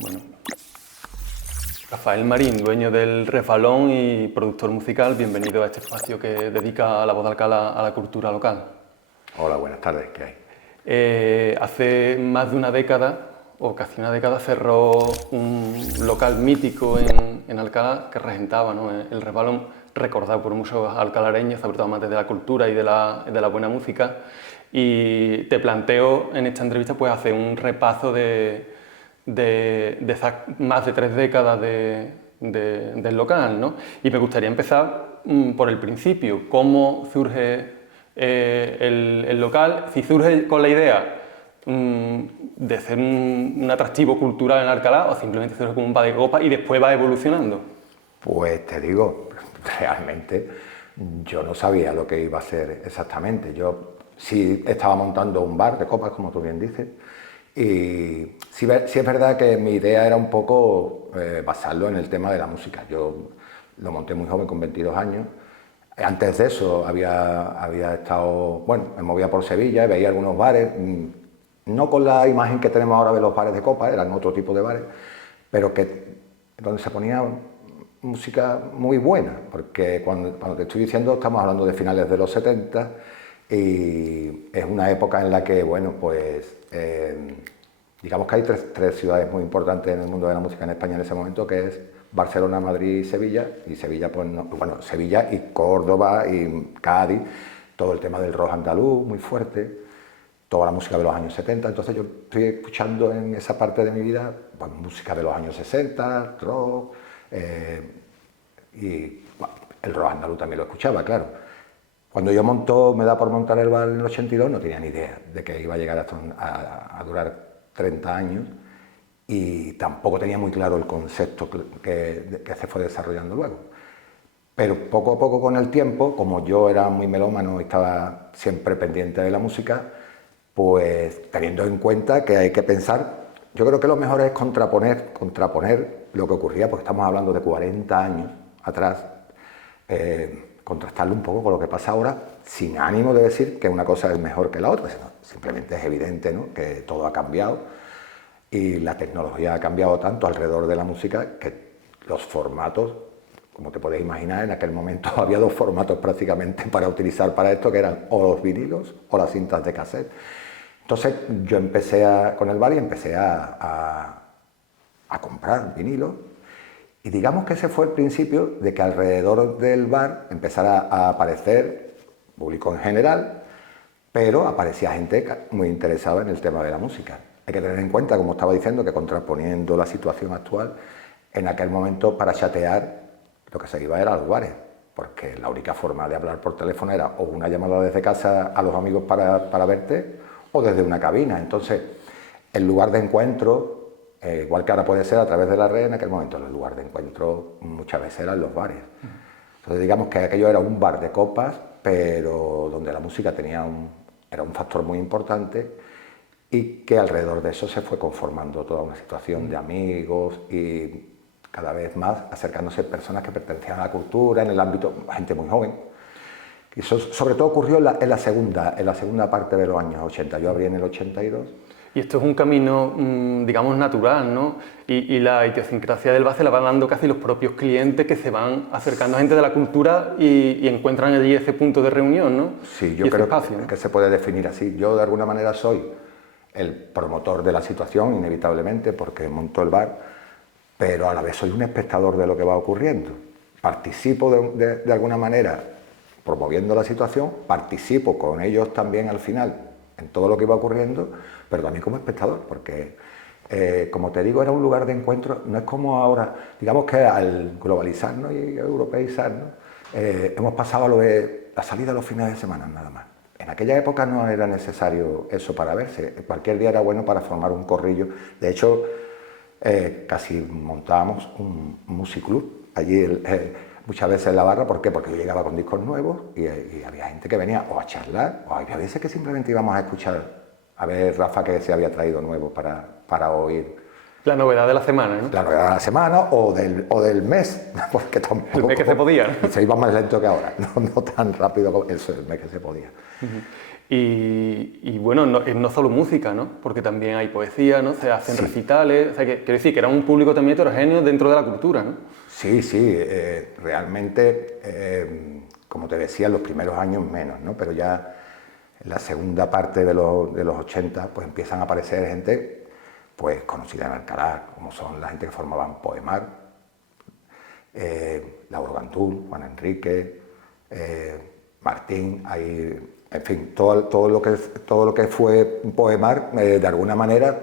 Bueno, Rafael Marín, dueño del Resbalón y productor musical, bienvenido a este espacio que dedica La Voz de Alcalá a la cultura local. Hola, buenas tardes, ¿qué hay? Hace más de una década, o casi una década, cerró un local mítico en Alcalá que regentaba, ¿no?, el Resbalón, recordado por muchos alcalareños, sobre todo amantes de la cultura y de la buena música. Y te planteo en esta entrevista pues hacer un repaso de esas más de 3 décadas del local, ¿no? Y me gustaría empezar por el principio. ¿Cómo surge el local? Si surge con la idea de ser un atractivo cultural en Alcalá, o simplemente surge como un bar de copas y después va evolucionando. Pues te digo, realmente yo no sabía lo que iba a ser exactamente. Yo sí estaba montando un bar de copas, como tú bien dices, y sí es verdad que mi idea era un poco basarlo en el tema de la música. Yo lo monté muy joven, con 22 años. Antes de eso había estado, bueno, me movía por Sevilla y veía algunos bares, no con la imagen que tenemos ahora de los bares de copas, eran otro tipo de bares, pero donde se ponía música muy buena, porque cuando te estoy diciendo estamos hablando de finales de los 70 y es una época en la que, bueno, pues digamos que hay tres ciudades muy importantes en el mundo de la música en España en ese momento, que es Barcelona, Madrid y Sevilla. Y Sevilla, pues no, bueno, Sevilla y Córdoba y Cádiz, todo el tema del rock andaluz muy fuerte, toda la música de los años 70. Entonces yo estoy escuchando en esa parte de mi vida pues, música de los años 60, rock, y bueno, el rock andaluz también lo escuchaba, claro. Cuando me da por montar el bar en el 82, no tenía ni idea de que iba a llegar a durar 30 años y tampoco tenía muy claro el concepto que se fue desarrollando luego. Pero poco a poco con el tiempo, como yo era muy melómano y estaba siempre pendiente de la música, pues teniendo en cuenta que hay que pensar, yo creo que lo mejor es contraponer lo que ocurría, porque estamos hablando de 40 años atrás, contrastarlo un poco con lo que pasa ahora, sin ánimo de decir que una cosa es mejor que la otra, sino simplemente es evidente, ¿no?, que todo ha cambiado y la tecnología ha cambiado tanto alrededor de la música que los formatos, como te podéis imaginar, en aquel momento había 2 formatos prácticamente para utilizar para esto, que eran o los vinilos o las cintas de cassette. Entonces yo empecé con el bar y empecé a comprar vinilos. Y digamos que ese fue el principio de que alrededor del bar empezara a aparecer público en general, pero aparecía gente muy interesada en el tema de la música. Hay que tener en cuenta, como estaba diciendo, que contraponiendo la situación actual, en aquel momento para chatear lo que se iba era a los bares, porque la única forma de hablar por teléfono era o una llamada desde casa a los amigos para verte o desde una cabina. Entonces, el lugar de encuentro, igual que ahora puede ser a través de la red, en aquel momento el lugar de encuentro muchas veces eran los bares. Entonces digamos que aquello era un bar de copas, pero donde la música era un factor muy importante y que alrededor de eso se fue conformando toda una situación de amigos y cada vez más acercándose personas que pertenecían a la cultura, en el ámbito, gente muy joven. Y eso sobre todo ocurrió en la segunda parte de los años 80. Yo abrí en el 82. Y esto es un camino, digamos, natural, ¿no? Y la idiosincrasia del bar se la van dando casi los propios clientes que se van acercando a gente de la cultura y encuentran allí ese punto de reunión, ¿no? Sí, yo creo que se puede definir así. Yo de alguna manera soy el promotor de la situación, inevitablemente, porque monto el bar, pero a la vez soy un espectador de lo que va ocurriendo. Participo de alguna manera promoviendo la situación, participo con ellos también al final en todo lo que iba ocurriendo, pero también como espectador, porque, como te digo, era un lugar de encuentro. No es como ahora, digamos que al globalizarnos y europeizarnos, hemos pasado a lo de la salida los fines de semana, nada más. En aquella época no era necesario eso para verse, cualquier día era bueno para formar un corrillo. De hecho, casi montábamos un musiclub allí muchas veces en la barra. ¿Por qué? Porque yo llegaba con discos nuevos y había gente que venía o a charlar, o había veces que simplemente íbamos a escuchar, a ver Rafa que se había traído nuevo para oír. La novedad de la semana, ¿no? La novedad de la semana o del mes, porque tampoco... El mes que se podía. Se iba más lento que ahora, no tan rápido como eso, el mes que se podía. Y bueno, no solo música, ¿no? Porque también hay poesía, ¿no? Se hacen Sí. recitales, o sea, quiero decir que era un público también heterogéneo dentro de la cultura, ¿no? Sí, realmente, como te decía, en los primeros años menos, ¿no? Pero ya en la segunda parte de los 80, pues empiezan a aparecer gente, pues conocida en Alcalá, como son la gente que formaban Poemar, Lauro Gantul, Juan Enrique, Martín, en fin, todo lo que fue Poemar, de alguna manera,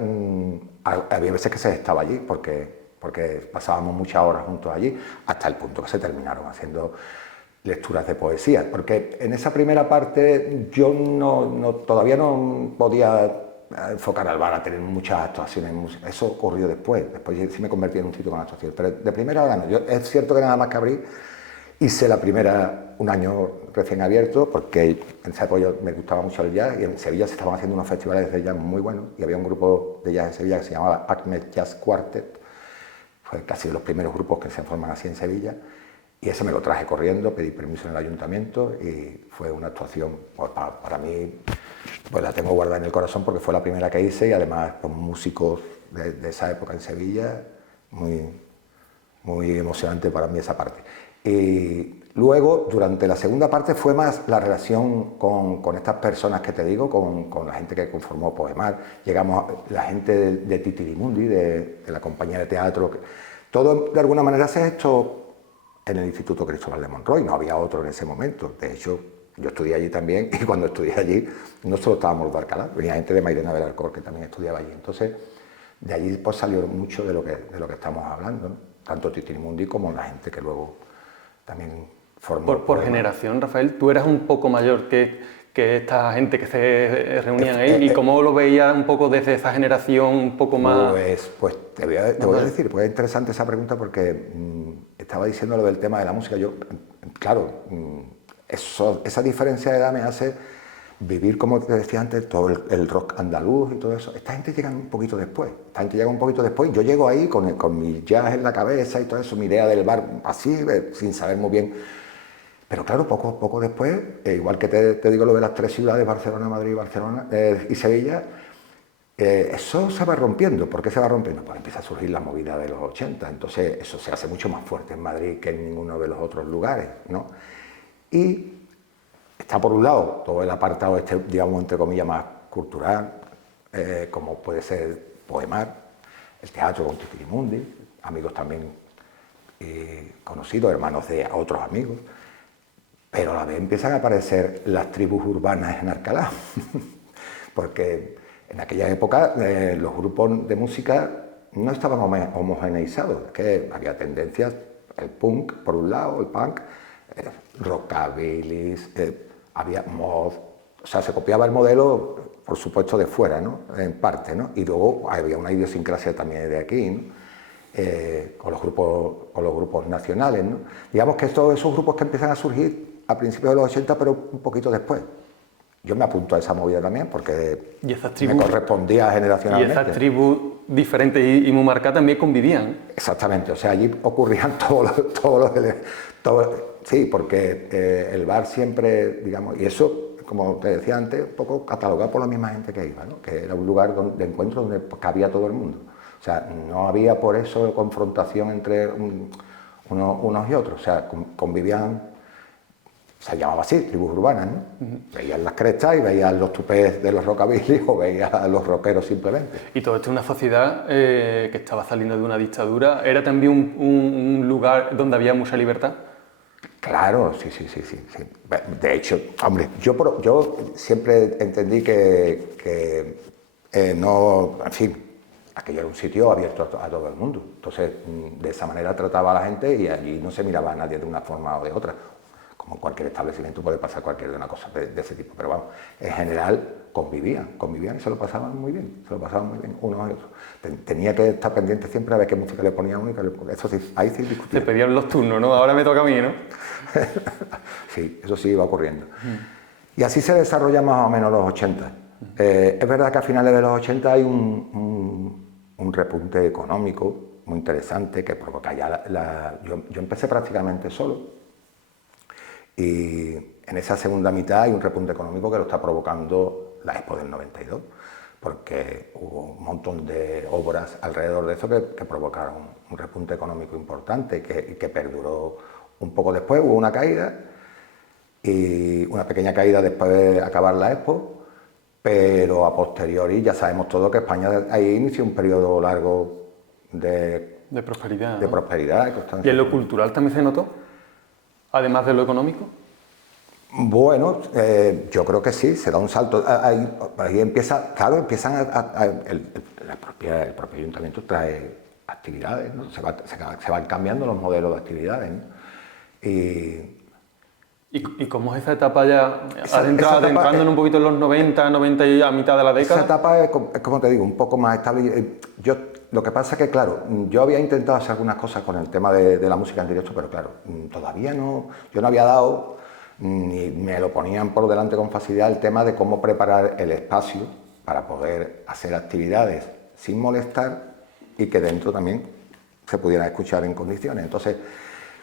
había veces que se estaba allí, porque pasábamos muchas horas juntos allí, hasta el punto que se terminaron haciendo lecturas de poesía, porque en esa primera parte yo todavía no podía enfocar al bar a tener muchas actuaciones en música. Eso ocurrió después sí me convertí en un sitio con actuaciones, pero de primera hora no. Es cierto que nada más que abrí, hice la primera un año recién abierto, porque en esa época me gustaba mucho el jazz, y en Sevilla se estaban haciendo unos festivales de jazz muy buenos, y había un grupo de jazz en Sevilla que se llamaba Acme Jazz Quartet, fue casi de los primeros grupos que se forman así en Sevilla, y ese me lo traje corriendo, pedí permiso en el ayuntamiento y fue una actuación, pues, para mí, pues la tengo guardada en el corazón porque fue la primera que hice, y además con músicos de esa época en Sevilla, muy emocionante para mí esa parte. Y luego, durante la segunda parte, fue más la relación con estas personas que te digo, con la gente que conformó Poemar. Llegamos la gente de Titirimundi, de la compañía de teatro. Todo, de alguna manera, se ha hecho en el Instituto Cristóbal de Monroy, no había otro en ese momento. De hecho, yo estudié allí también, y cuando estudié allí, no solo estábamos los de Alcalá, venía gente de Mairena del Alcor, que también estudiaba allí. Entonces, de allí pues salió mucho de lo que estamos hablando, ¿no? Tanto Titirimundi como la gente que luego también formó. Por generación, Rafael, tú eras un poco mayor que esta gente que se reunían ahí, ¿y cómo lo veías un poco desde esa generación un poco más...? Pues te voy a decir, pues es interesante esa pregunta, porque estaba diciendo lo del tema de la música. Yo, claro, esa diferencia de edad me hace vivir, como te decía antes, todo el rock andaluz y todo eso. Esta gente llega un poquito después. Yo llego ahí con mi jazz en la cabeza y todo eso, mi idea del bar así, sin saber muy bien. Pero claro, poco después, igual que te digo lo de las tres ciudades, Barcelona, Madrid, Barcelona y Sevilla, eso se va rompiendo. ¿Por qué se va rompiendo? Pues empieza a surgir la movida de los 80, entonces eso se hace mucho más fuerte en Madrid que en ninguno de los otros lugares, ¿no? Y está por un lado todo el apartado digamos, entre comillas, más cultural, como puede ser Poemar, el teatro con Titirimundi, amigos también conocidos, hermanos de otros amigos, pero a la vez empiezan a aparecer las tribus urbanas en Alcalá, porque en aquella época los grupos de música no estaban homogeneizados, que había tendencias, el punk por un lado, el punk, rockabilis, había mod, o sea, se copiaba el modelo, por supuesto, de fuera, ¿no? En parte, ¿no? Y luego había una idiosincrasia también de aquí, ¿no? Con los grupos nacionales, ¿no? Digamos que todos esos grupos que empiezan a surgir a principios de los 80, pero un poquito después. Yo me apunto a esa movida también porque me correspondía generacionalmente. Y esas tribus diferentes y muy marcadas también convivían. Exactamente, o sea, allí ocurrían sí, porque el bar siempre, digamos, y eso, como te decía antes, un poco catalogado por la misma gente que iba, ¿no? Que era un lugar de encuentro donde cabía todo el mundo. O sea, no había por eso confrontación entre unos y otros, o sea, convivían. Se llamaba así, tribus urbanas, ¿no? Veías las crestas y veías los tupés de los rockabilly o veías a los rockeros simplemente. Y todo esto es una sociedad que estaba saliendo de una dictadura. ¿Era también un lugar donde había mucha libertad? Claro, sí. De hecho, hombre, yo siempre entendí que no, en fin, aquello era un sitio abierto a todo el mundo. Entonces, de esa manera trataba a la gente y allí no se miraba a nadie de una forma o de otra. Como en cualquier establecimiento puede pasar cualquier cosa de ese tipo, pero vamos, en general convivían y se lo pasaban muy bien unos y otros. Tenía que estar pendiente siempre a ver qué música le ponía uno y eso sí, ahí sí discutía. Te pedían los turnos, ¿no? Ahora me toca a mí, ¿no? Sí, eso sí iba ocurriendo. Y así se desarrolla más o menos los 80. Es verdad que a finales de los 80 hay un un repunte económico muy interesante que provoca ya yo empecé prácticamente solo y en esa segunda mitad hay un repunte económico que lo está provocando la Expo del 92, porque hubo un montón de obras alrededor de eso que provocaron un repunte económico importante y que perduró un poco después. Hubo una caída, y una pequeña caída después de acabar la Expo, pero a posteriori ya sabemos todo que España ahí inició un periodo largo de prosperidad. De ¿no? prosperidad y constancia. ¿Y en lo cultural también se notó? Además de lo económico. Bueno, yo creo que sí, se da un salto. Ahí empieza, claro, el propio ayuntamiento trae actividades, ¿no? Se van cambiando los modelos de actividades, ¿no? ¿Y cómo es esa etapa ya, adentrando en un poquito en los 90 y a mitad de la década? Esa etapa es como te digo, un poco más estable. Lo que pasa es que, claro, yo había intentado hacer algunas cosas con el tema de la música en directo, pero claro, todavía no, yo no había dado, ni me lo ponían por delante con facilidad el tema de cómo preparar el espacio para poder hacer actividades sin molestar y que dentro también se pudiera escuchar en condiciones. Entonces,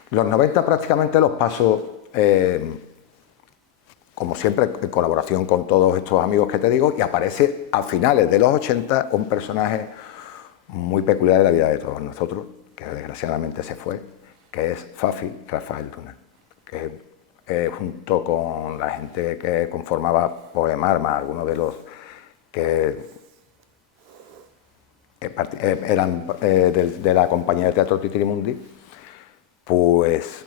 los 90 prácticamente los paso, como siempre, en colaboración con todos estos amigos que te digo, y aparece a finales de los 80 un personaje muy peculiar de la vida de todos nosotros, que desgraciadamente se fue, que es Fafi Rafael Luna, que junto con la gente que conformaba Poemar, más algunos de los que eran de la compañía de teatro Titirimundi, pues,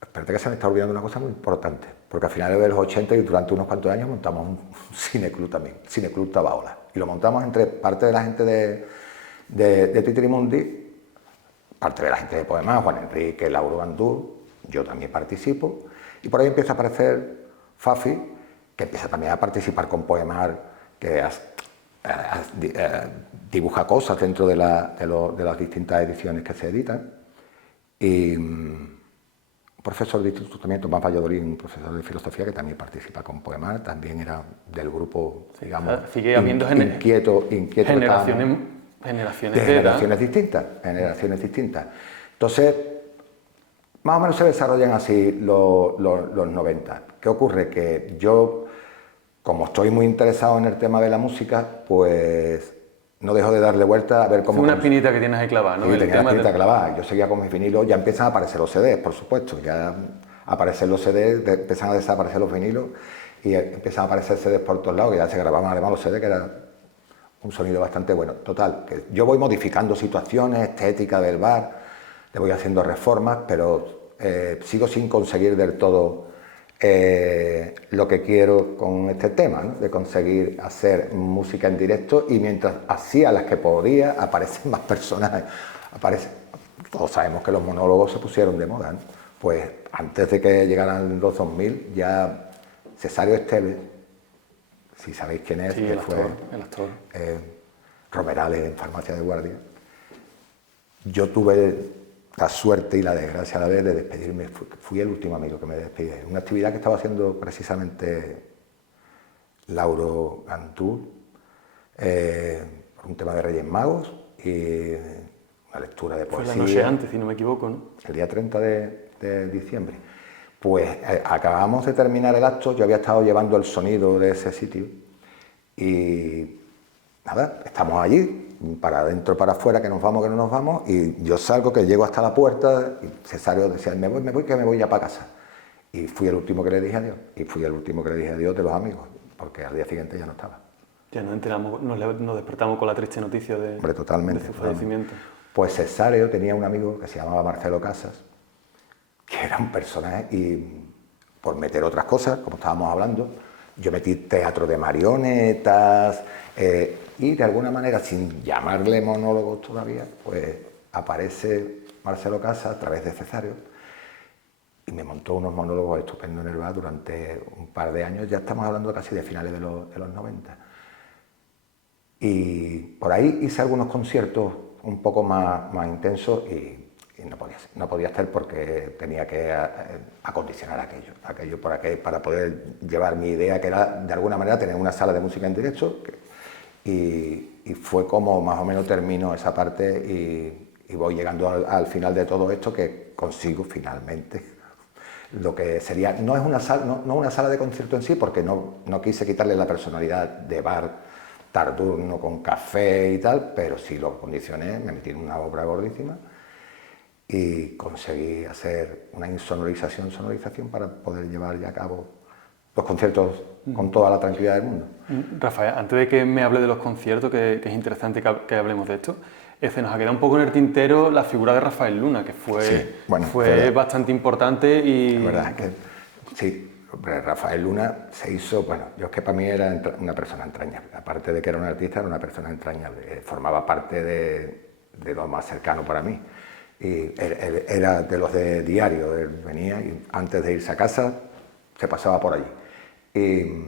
espérate que se me está olvidando una cosa muy importante, porque a finales de los 80 y durante unos cuantos años montamos un cineclub también, Cineclub Tabaola, y lo montamos entre parte de la gente de Titirimundi, parte de la gente de Poemar, Juan Enrique, Lauro Gandú, yo también participo, y por ahí empieza a aparecer Fafi, que empieza también a participar con Poemar, que dibuja cosas dentro de las distintas ediciones que se editan, y un profesor de instituto también, Tomás Valladolid, un profesor de filosofía que también participa con Poemar, también era del grupo, digamos, sigue habiendo inquieto generaciones distintas. Entonces, más o menos se desarrollan así los 90. ¿Qué ocurre? Que yo, como estoy muy interesado en el tema de la música, pues no dejo de darle vuelta a ver cómo... Es una espinita que tienes ahí clavada, ¿no? Sí, tenía la espinita clavada. Yo seguía con mis vinilos, ya empiezan a aparecer los CDs, por supuesto. Ya aparecen los CDs, empiezan a desaparecer los vinilos y empiezan a aparecer CDs por todos lados, que ya se grababan además los CDs, que era un sonido bastante bueno. Total, que yo voy modificando situaciones, estética del bar, le voy haciendo reformas, pero sigo sin conseguir del todo lo que quiero con este tema, ¿no? De conseguir hacer música en directo, y mientras hacía las que podía, aparecen más personajes. Todos sabemos que los monólogos se pusieron de moda, ¿no? Pues antes de que llegaran los 2000, ya Cesario Esteves, si sabéis quién es, sí, que el fue actor. Romerales en Farmacia de Guardia. Yo tuve la suerte y la desgracia a la vez de despedirme, fui el último amigo que me despedí. Una actividad que estaba haciendo precisamente Lauro Gandú, por un tema de Reyes Magos y una lectura de poesía. Fue la noche antes, si no me equivoco, ¿no? El día 30 de diciembre. Pues acabamos de terminar el acto, yo había estado llevando el sonido de ese sitio y nada, estamos allí, para adentro, para afuera, que nos vamos, que no nos vamos, y yo salgo, que llego hasta la puerta, y Cesario decía, me voy, que me voy ya para casa. Y fui el último que le dije adiós, y fui el último que le dije adiós de los amigos, porque al día siguiente ya no estaba. Ya nos enteramos, nos despertamos con la triste noticia de, Hombre, totalmente, de su fallecimiento. Pues Cesario tenía un amigo que se llamaba Marcelo Casas, que era un personaje, y por meter otras cosas, como estábamos hablando, yo metí teatro de marionetas, y de alguna manera, sin llamarle monólogos todavía, pues aparece Marcelo Casas a través de Cesario y me montó unos monólogos estupendos en el bar durante un par de años. Ya estamos hablando casi de finales de los 90. Y por ahí hice algunos conciertos un poco más intensos y no podía estar porque tenía que acondicionar aquello para poder llevar mi idea, que era de alguna manera tener una sala de música en directo, y y fue como más o menos termino esa parte y voy llegando al final de todo esto, que consigo finalmente lo que sería, no es una sala, no una sala de concierto en sí, porque no quise quitarle la personalidad de bar tardurno con café y tal, pero sí lo condicioné, me metí en una obra gordísima y conseguí hacer una sonorización para poder llevar ya a cabo los conciertos con toda la tranquilidad del mundo. Rafael, antes de que me hable de los conciertos, que es interesante que hablemos de esto, se nos ha quedado un poco en el tintero la figura de Rafael Luna, que fue bastante importante y... La verdad es que sí, Rafael Luna se hizo, bueno, yo es que para mí era una persona entrañable, aparte de que era un artista, era una persona entrañable, formaba parte de lo más cercano para mí. Y él era de los de diario, él venía y antes de irse a casa se pasaba por allí. Y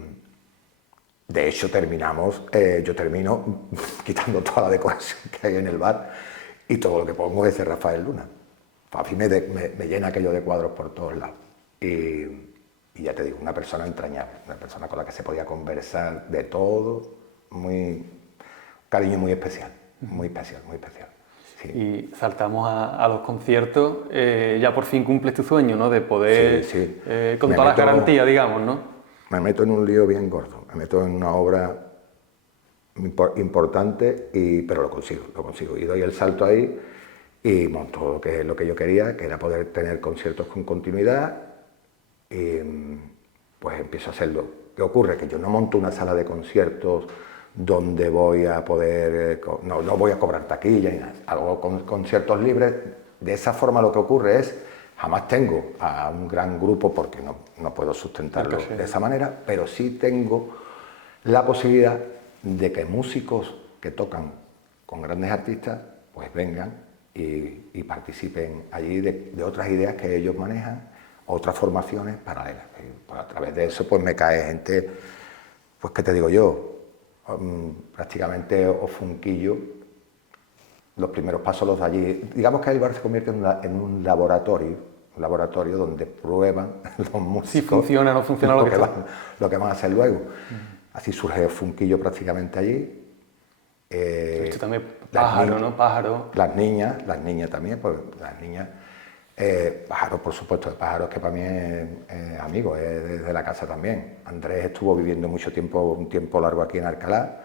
de hecho yo termino quitando toda la decoración que hay en el bar y todo lo que pongo es de Rafael Luna. A mí me llena aquello de cuadros por todos lados. Y ya te digo, una persona entrañable, una persona con la que se podía conversar de todo, cariño muy especial, muy especial, muy especial. Sí. Y saltamos a los conciertos, ya por fin cumples tu sueño, ¿no? De poder, con todas las garantías, digamos, ¿no? Me meto en un lío bien gordo, me meto en una obra importante, pero lo consigo. Y doy el salto ahí y monto lo que yo quería, que era poder tener conciertos con continuidad, y pues empiezo a hacerlo. ¿Qué ocurre? Que yo no monto una sala de conciertos donde voy a poder, no voy a cobrar taquilla ni nada, hago conciertos libres. De esa forma lo que ocurre es, jamás tengo a un gran grupo porque no puedo sustentarlo de esa manera, pero sí tengo la posibilidad de que músicos que tocan con grandes artistas pues vengan y participen allí de otras ideas que ellos manejan, otras formaciones paralelas. Y pues a través de eso pues me cae gente, pues qué te digo yo, prácticamente ofunquillo. Los primeros pasos los de allí. Digamos que el bar se convierte en un laboratorio donde prueban los músicos si funciona o no funciona lo que van a hacer luego. Así surge Funquillo prácticamente allí. Esto también Pájaro, ¿no? Pájaro. Las niñas también, pues las niñas. Pájaro, por supuesto, Pájaro es que para mí es amigo, es de la casa también. Andrés estuvo viviendo un tiempo largo aquí en Alcalá.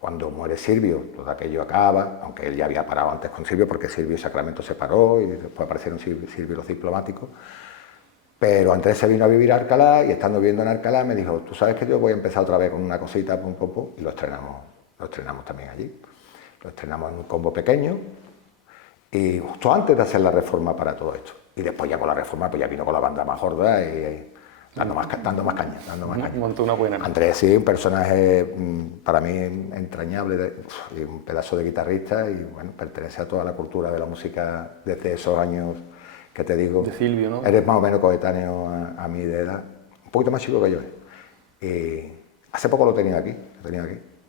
Cuando muere Silvio, todo aquello acaba, aunque él ya había parado antes con Silvio, porque Silvio y Sacramento se paró y después aparecieron Silvio los diplomáticos. Pero Andrés se vino a vivir a Alcalá y estando viviendo en Alcalá me dijo, tú sabes que yo voy a empezar otra vez con una cosita, y lo estrenamos también allí. Lo estrenamos en un combo pequeño y justo antes de hacer la reforma para todo esto. Y después ya con la reforma pues ya vino con la banda más gorda y dando más caña. Montó una buena. Andrés sí, un personaje para mí entrañable, y un pedazo de guitarrista y bueno, pertenece a toda la cultura de la música desde esos años que te digo. De Silvio, ¿no? Eres más o menos coetáneo a mí de edad, un poquito más chico que yo. Y hace poco lo tenía aquí.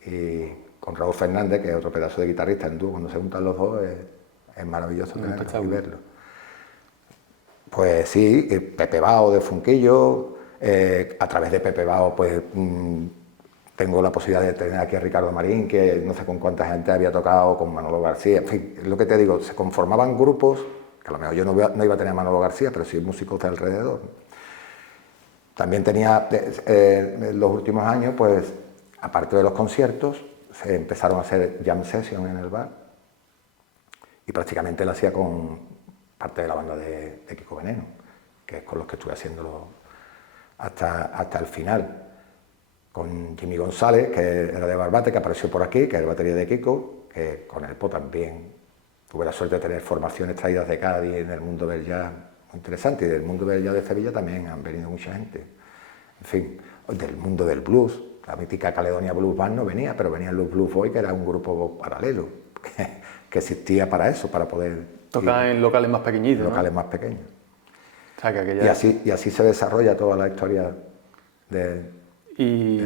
Y con Raúl Fernández, que es otro pedazo de guitarrista en dúo, cuando se juntan los dos es maravilloso tenerlo y verlo. Pues sí, Pepe Bao de Funquillo, a través de Pepe Bao pues tengo la posibilidad de tener aquí a Ricardo Marín, que no sé con cuánta gente había tocado, con Manolo García, en fin, es lo que te digo, se conformaban grupos, que a lo mejor yo no iba a tener a Manolo García, pero sí músicos de alrededor. También tenía, en los últimos años, pues, aparte de los conciertos, se empezaron a hacer jam sessions en el bar, y prácticamente lo hacía con parte de la banda de Kiko Veneno, que es con los que estuve haciéndolo hasta el final, con Jimmy González, que era de Barbate, que apareció por aquí, que es el batería de Kiko, que con el Po también tuve la suerte de tener formaciones traídas de Cádiz en el mundo del jazz muy interesante, y del mundo del jazz de Sevilla también han venido mucha gente. En fin, del mundo del blues, la mítica Caledonia Blues Band no venía, pero venían los Blues Boys, que era un grupo paralelo, que existía para eso, para poder... Tocar en locales más pequeñitos, locales ¿no? más pequeños. O sea, que aquella... y así se desarrolla toda la historia del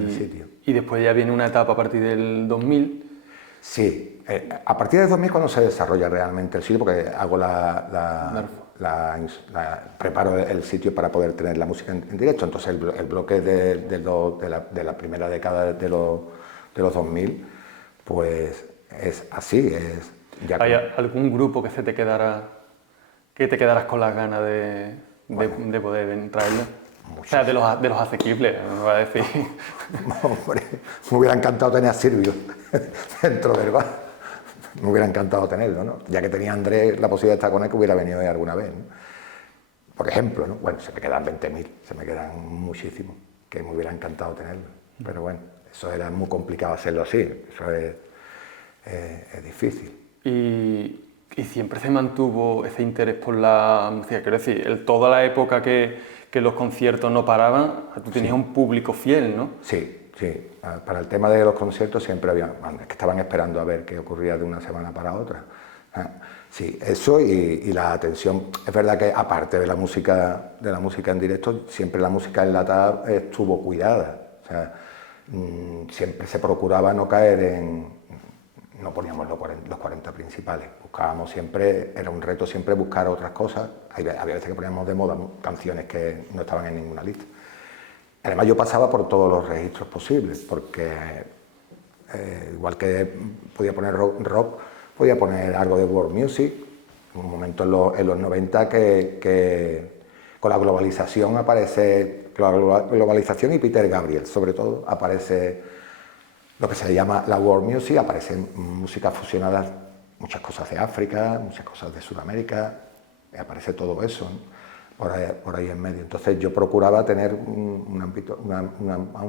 sitio. Y después ya viene una etapa a partir del 2000. Sí, a partir del 2000 cuando se desarrolla realmente el sitio, porque hago preparo el sitio para poder tener la música en directo. Entonces el bloque de la primera década de los 2000 pues es así, ya ¿Hay algún grupo que te quedaras con las ganas de poder traerlo? O sea, de los asequibles, me va a decir. Hombre, me hubiera encantado tener a Silvio dentro del bar. Me hubiera encantado tenerlo, ¿no? Ya que tenía Andrés la posibilidad de estar con él, que hubiera venido ahí alguna vez, ¿no? Por ejemplo, ¿no? Bueno, se me quedan 20.000, se me quedan muchísimos, que me hubiera encantado tenerlo. Pero bueno, eso era muy complicado hacerlo así, eso es difícil. Y siempre se mantuvo ese interés por la música. Quiero decir, toda la época que los conciertos no paraban, tú tenías un público fiel, ¿no? Sí, sí. Para el tema de los conciertos siempre había, es que estaban esperando a ver qué ocurría de una semana para otra. Sí, eso y la atención. Es verdad que aparte de la música en directo, siempre la música enlatada estuvo cuidada. O sea, siempre se procuraba no caer no poníamos los 40 principales, buscábamos siempre, era un reto siempre buscar otras cosas, había veces que poníamos de moda canciones que no estaban en ninguna lista. Además yo pasaba por todos los registros posibles, porque igual que podía poner rock, podía poner algo de world music, un momento en los 90 que con la globalización globalización y Peter Gabriel sobre todo, aparece lo que se llama la world music, aparecen músicas fusionadas, muchas cosas de África, muchas cosas de Sudamérica, aparece todo eso, ¿no? por ahí en medio. Entonces yo procuraba tener un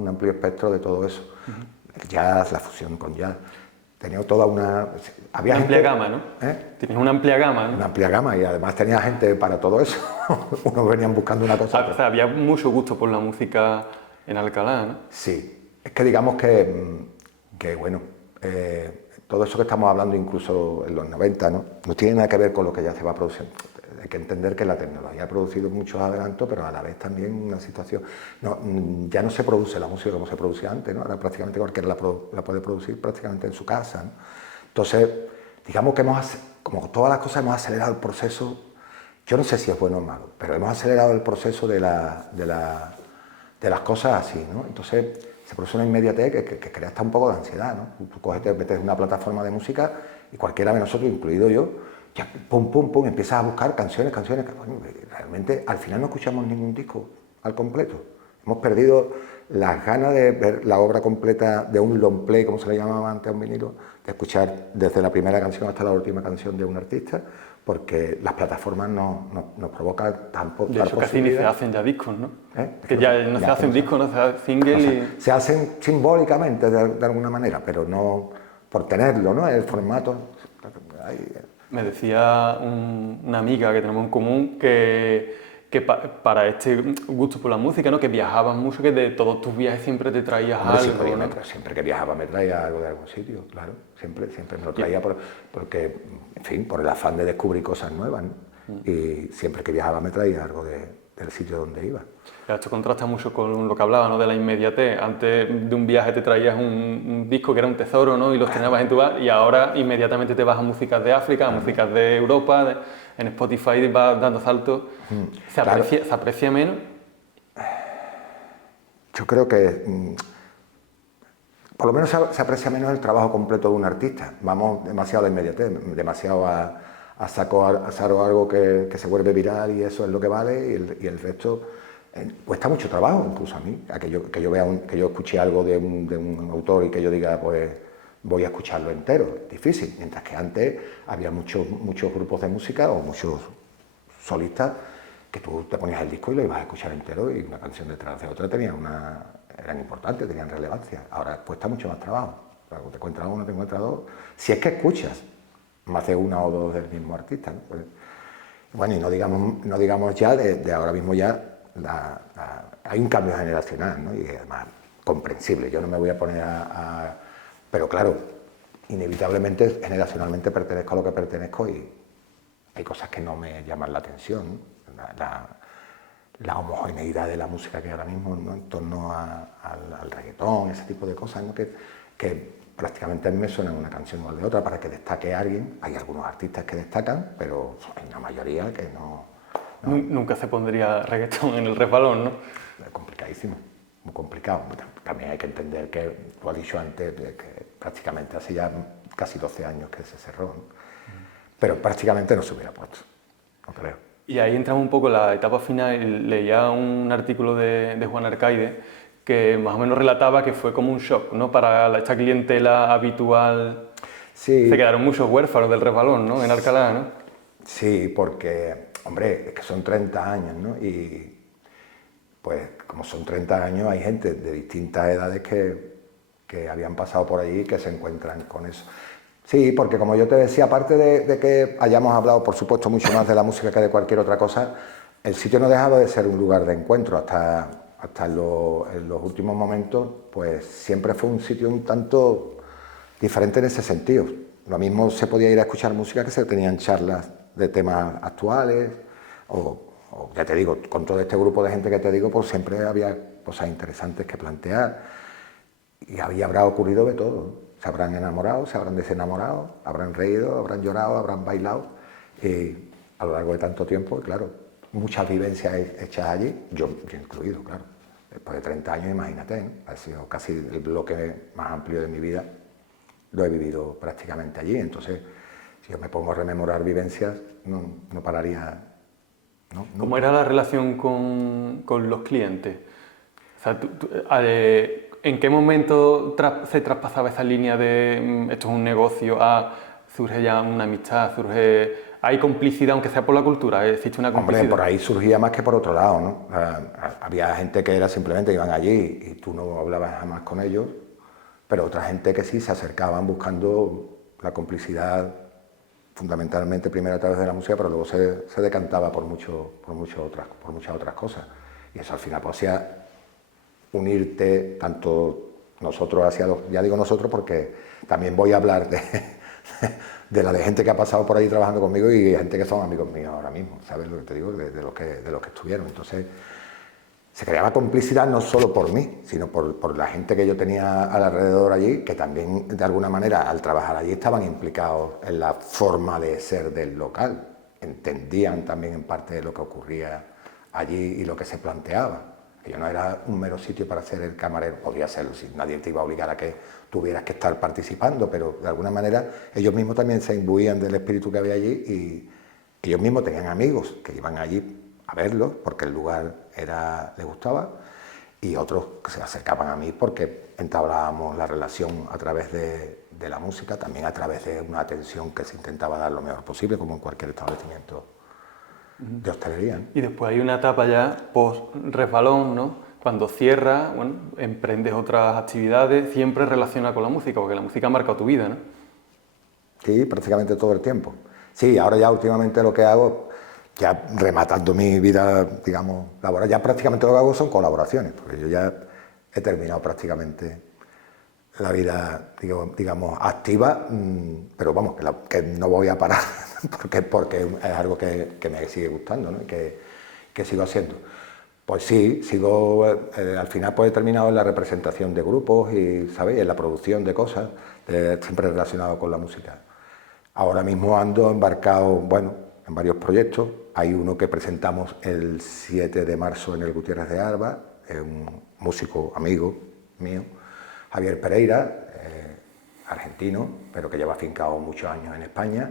amplio espectro de todo eso. El jazz, la fusión con jazz. Tenía toda una amplia gama, ¿no? Tenías una amplia gama, ¿no? Una amplia gama y además tenía gente para todo eso. Unos venían buscando una cosa. O sea, había mucho gusto por la música en Alcalá, ¿no? Sí. Es que digamos que bueno, todo eso que estamos hablando incluso en los 90, ¿no? No tiene nada que ver con lo que ya se va produciendo. Hay que entender que la tecnología ha producido muchos adelantos, pero a la vez también una situación... ya no se produce la música como se producía antes, ¿no? Ahora prácticamente cualquiera la puede producir prácticamente en su casa, ¿no? Entonces, digamos que como todas las cosas, hemos acelerado el proceso. Yo no sé si es bueno o malo, pero hemos acelerado el proceso de las cosas así, ¿no? Entonces, se produce una inmediatez que crea hasta un poco de ansiedad, ¿no? Tú coges, te metes en una plataforma de música y cualquiera de nosotros, incluido yo, ya pum, pum, pum, empiezas a buscar canciones, que bueno, realmente al final no escuchamos ningún disco al completo. Hemos perdido las ganas de ver la obra completa de un long play, como se le llamaba antes a un vinilo, de escuchar desde la primera canción hasta la última canción de un artista, porque las plataformas nos provocan tampoco. De hecho, casi ni se hacen ya discos, ¿no? Que ya no se hacen discos, no se hacen single. Se hacen simbólicamente de alguna manera, pero no por tenerlo, ¿no? El formato. Me decía una amiga que tenemos en común que para este gusto por la música, ¿no? Que viajabas mucho, que de todos tus viajes siempre te traías algo. Siempre que viajaba me traía algo de algún sitio, claro. Siempre me lo traía porque, en fin, por el afán de descubrir cosas nuevas, ¿no? Y siempre que viajaba me traía algo del sitio donde iba. Esto contrasta mucho con lo que hablaba, ¿no? De la inmediatez. Antes de un viaje te traías un disco que era un tesoro, ¿no? Y los tenías en tu bar, y ahora inmediatamente te vas a músicas de África, a músicas de Europa, en Spotify vas dando saltos. ¿Se aprecia menos? Yo creo que por lo menos se aprecia menos el trabajo completo de un artista. Vamos demasiado a la inmediatez, demasiado a sacar algo que se vuelve viral y eso es lo que vale, y el resto cuesta mucho trabajo, incluso a mí, que yo escuché algo de un autor y que yo diga, pues voy a escucharlo entero, es difícil, mientras que antes había muchos grupos de música o muchos solistas que tú te ponías el disco y lo ibas a escuchar entero y una canción detrás de otra eran importantes, tenían relevancia. Ahora cuesta mucho más trabajo, claro, te encuentras uno, te encuentras dos, si es que escuchas más de una o dos del mismo artista, ¿no? Pues, bueno, y no digamos ya de ahora mismo ya hay un cambio generacional, ¿no? Y además comprensible. Yo no me voy a poner pero claro, inevitablemente, generacionalmente pertenezco a lo que pertenezco y hay cosas que no me llaman la atención, ¿no? La homogeneidad de la música que ahora mismo, ¿no? En torno al reggaetón, ese tipo de cosas, ¿no? que prácticamente me suenan una canción igual de otra para que destaque a alguien. Hay algunos artistas que destacan, pero hay una mayoría que no. Nunca se pondría reggaetón en el resbalón, ¿no? Es complicadísimo, muy complicado. También hay que entender que, tú has dicho antes, que prácticamente hace ya casi 12 años que se cerró, ¿no? Pero prácticamente no se hubiera puesto, no creo. Y ahí entramos un poco en la etapa final. Leía un artículo de Juan Arcaide que más o menos relataba que fue como un shock, ¿no? Para esta clientela habitual. Sí. Se quedaron muchos huérfanos del resbalón, ¿no? En Alcalá, ¿no? Sí, porque, hombre, es que son 30 años, ¿no? Y pues como son 30 años hay gente de distintas edades que habían pasado por allí y que se encuentran con eso. Sí, porque como yo te decía, aparte de que hayamos hablado, por supuesto, mucho más de la música que de cualquier otra cosa, el sitio no ha dejado de ser un lugar de encuentro. Hasta en los últimos momentos, pues siempre fue un sitio un tanto diferente en ese sentido. Lo mismo se podía ir a escuchar música que se tenían charlas de temas actuales, o ya te digo, con todo este grupo de gente que te digo, pues siempre había cosas interesantes que plantear y habrá ocurrido de todo. Se habrán enamorado, se habrán desenamorado, habrán reído, habrán llorado, habrán bailado a lo largo de tanto tiempo, y claro, muchas vivencias hechas allí, yo incluido, claro. Después de 30 años, imagínate, ¿no? Ha sido casi el bloque más amplio de mi vida, lo he vivido prácticamente allí. Entonces, si yo me pongo a rememorar vivencias, no pararía. ¿No? ¿Cómo era la relación con los clientes? O sea, ¿en qué momento se traspasaba esa línea de esto es un negocio a surge ya una amistad, hay complicidad, aunque sea por la cultura, existe una complicidad? Hombre, por ahí surgía más que por otro lado, ¿no? Había gente que era simplemente iban allí y tú no hablabas jamás con ellos, pero otra gente que sí se acercaban buscando la complicidad, fundamentalmente primero a través de la música, pero luego se decantaba por muchas otras cosas. Y eso al final pues hacía unirte tanto nosotros hacia los, ya digo nosotros porque también voy a hablar de la de gente que ha pasado por ahí trabajando conmigo y gente que son amigos míos ahora mismo, ¿sabes lo que te digo? De los que estuvieron. Entonces se creaba complicidad no solo por mí, sino por la gente que yo tenía alrededor allí, que también de alguna manera al trabajar allí estaban implicados en la forma de ser del local, entendían también en parte de lo que ocurría allí y lo que se planteaba. Que yo no era un mero sitio para ser el camarero, podía serlo, si nadie te iba a obligar a que tuvieras que estar participando, pero de alguna manera ellos mismos también se imbuían del espíritu que había allí y ellos mismos tenían amigos que iban allí a verlos porque el lugar les gustaba, y otros que se acercaban a mí porque entablábamos la relación a través de la música, también a través de una atención que se intentaba dar lo mejor posible, como en cualquier establecimiento de hostelería, ¿no? Y después hay una etapa ya post-resbalón, ¿no? Cuando cierras, bueno, emprendes otras actividades, siempre relacionadas con la música, porque la música ha marcado tu vida, ¿no? Sí, prácticamente todo el tiempo. Sí, ahora ya últimamente lo que hago, ya rematando mi vida, digamos, laboral, ya prácticamente lo que hago son colaboraciones, porque yo ya he terminado prácticamente la vida, digamos, activa, pero vamos, que no voy a parar, porque es algo que me sigue gustando, ¿no? Y que sigo haciendo. Pues sí, sigo, al final pues he terminado en la representación de grupos y, ¿sabéis?, en la producción de cosas, siempre relacionado con la música. Ahora mismo ando embarcado, bueno, en varios proyectos. Hay uno que presentamos el 7 de marzo en el Gutiérrez de Arba, un músico amigo mío, Javier Pereira, argentino, pero que lleva afincado muchos años en España,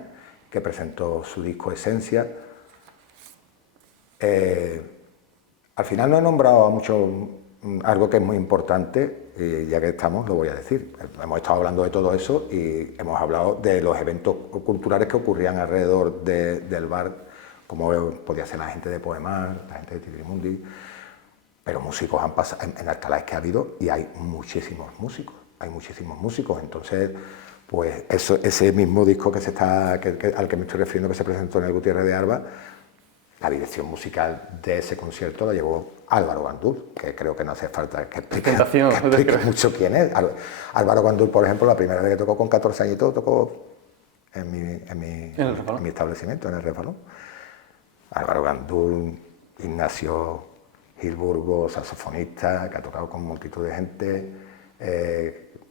que presentó su disco Esencia. Al final no he nombrado mucho algo que es muy importante, y ya que estamos lo voy a decir. Hemos estado hablando de todo eso y hemos hablado de los eventos culturales que ocurrían alrededor del bar, como podía ser la gente de Poemar, la gente de Tidrimundi, pero músicos han pasado, en Alcalá es que ha habido y hay muchísimos músicos, entonces pues ese mismo disco al que me estoy refiriendo, que se presentó en el Gutiérrez de Arba, la dirección musical de ese concierto la llevó Álvaro Gandul, que creo que no hace falta que explique mucho quién es. Álvaro Gandul, por ejemplo, la primera vez que tocó con 14 añitos, tocó en mi establecimiento, en el Resbalón. Álvaro Gandul, Ignacio Gilburgo, saxofonista, que ha tocado con multitud de gente,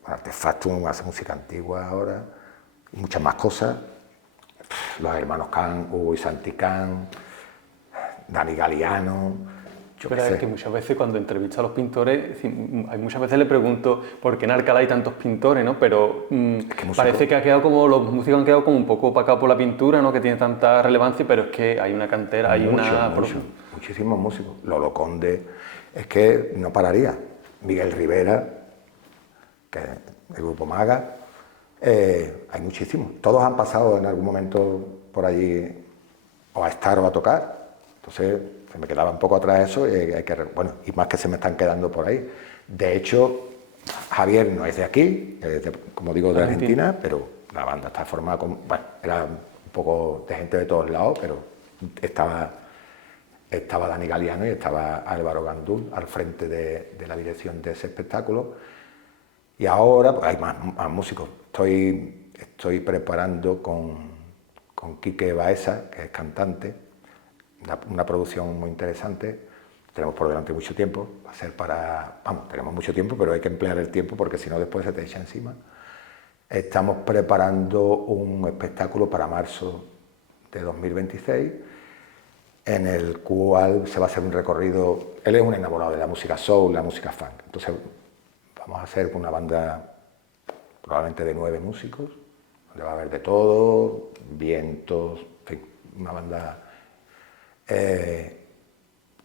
Artefactum, hace música antigua ahora, y muchas más cosas. Los hermanos Can, Hugo y Santi Can, Dani Galiano, Pero es que muchas veces cuando entrevisto a los pintores, muchas veces le pregunto por qué en Alcalá hay tantos pintores, ¿no? Pero parece que ha quedado como, los músicos han quedado como un poco opacados por la pintura, ¿no? Que tiene tanta relevancia, pero es que hay una cantera, hay muchísimos músicos. Lolo Conde, es que no pararía. Miguel Rivera, que es el grupo Maga, hay muchísimos. Todos han pasado en algún momento por allí o a estar o a tocar. Entonces se me quedaba un poco atrás eso y más que se me están quedando por ahí. De hecho, Javier no es de aquí, como digo, de Argentina, pero la banda está formada era un poco de gente de todos lados, pero estaba Dani Galiano y estaba Álvaro Gandul al frente de la dirección de ese espectáculo. Y ahora pues, hay más músicos. Estoy preparando con Quique Baeza, que es cantante, una producción muy interesante. Tenemos por delante mucho tiempo, va a ser tenemos mucho tiempo, pero hay que emplear el tiempo porque si no después se te echa encima. Estamos preparando un espectáculo para marzo de 2026, en el cual se va a hacer un recorrido. Él es un enamorado de la música soul, la música funk, entonces vamos a hacer una banda probablemente de 9 músicos, donde va a haber de todo, vientos, en fin, una banda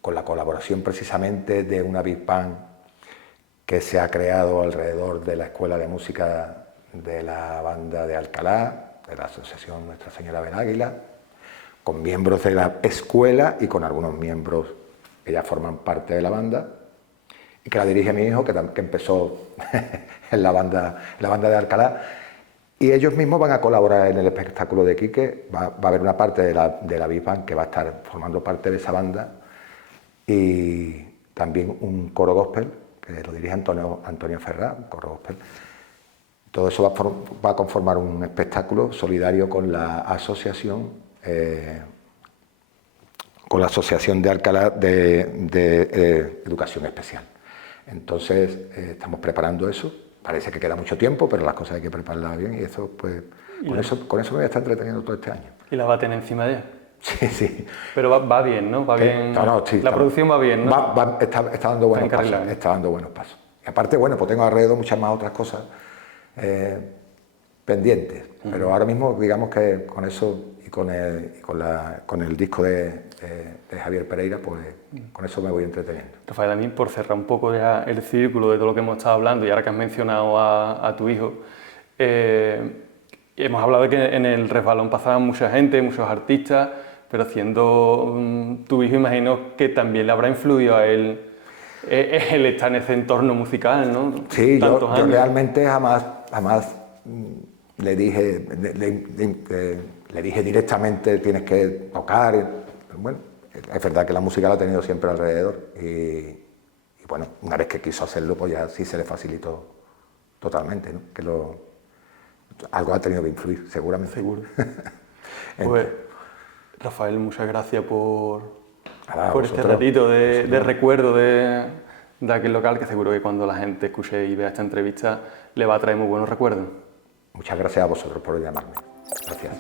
con la colaboración precisamente de una big band que se ha creado alrededor de la Escuela de Música de la Banda de Alcalá, de la Asociación Nuestra Señora del Águila, con miembros de la escuela y con algunos miembros que ya forman parte de la banda, y que la dirige mi hijo, que empezó en la banda de Alcalá. Y ellos mismos van a colaborar en el espectáculo de Quique. Va a haber una parte de la Big Band que va a estar formando parte de esa banda, y también un coro gospel que lo dirige Antonio Ferrá, un coro gospel. Todo eso va a conformar un espectáculo solidario con la asociación de Alcalá de Educación Especial. Entonces estamos preparando eso. Parece que queda mucho tiempo, pero las cosas hay que prepararlas bien, y eso, pues, con eso me voy a estar entreteniendo todo este año. ¿Y la va a tener encima de ella? Sí, sí. Pero va bien, ¿no? Va bien. Sí, la producción va bien, ¿no? Está dando buenos pasos. Está dando buenos pasos. Y aparte, bueno, pues tengo alrededor muchas más otras cosas pendientes. Pero ahora mismo, digamos que con eso y con el disco de Javier Pereira, pues con eso me voy entreteniendo. Rafael, a mí, por cerrar un poco ya el círculo de todo lo que hemos estado hablando, y ahora que has mencionado a tu hijo, hemos hablado de que en el resbalón pasaba mucha gente, muchos artistas, pero siendo tu hijo, imagino que también le habrá influido a él el estar en ese entorno musical, ¿no? Sí, yo realmente jamás le dije directamente tienes que tocar. Bueno, es verdad que la música la ha tenido siempre alrededor, y bueno, una vez que quiso hacerlo, pues ya sí se le facilitó totalmente, ¿no? Algo ha tenido que influir, seguramente. Seguro. Pues, Rafael, muchas gracias por este ratito de recuerdo de aquel local, que seguro que cuando la gente escuche y vea esta entrevista le va a traer muy buenos recuerdos. Muchas gracias a vosotros por llamarme. Gracias.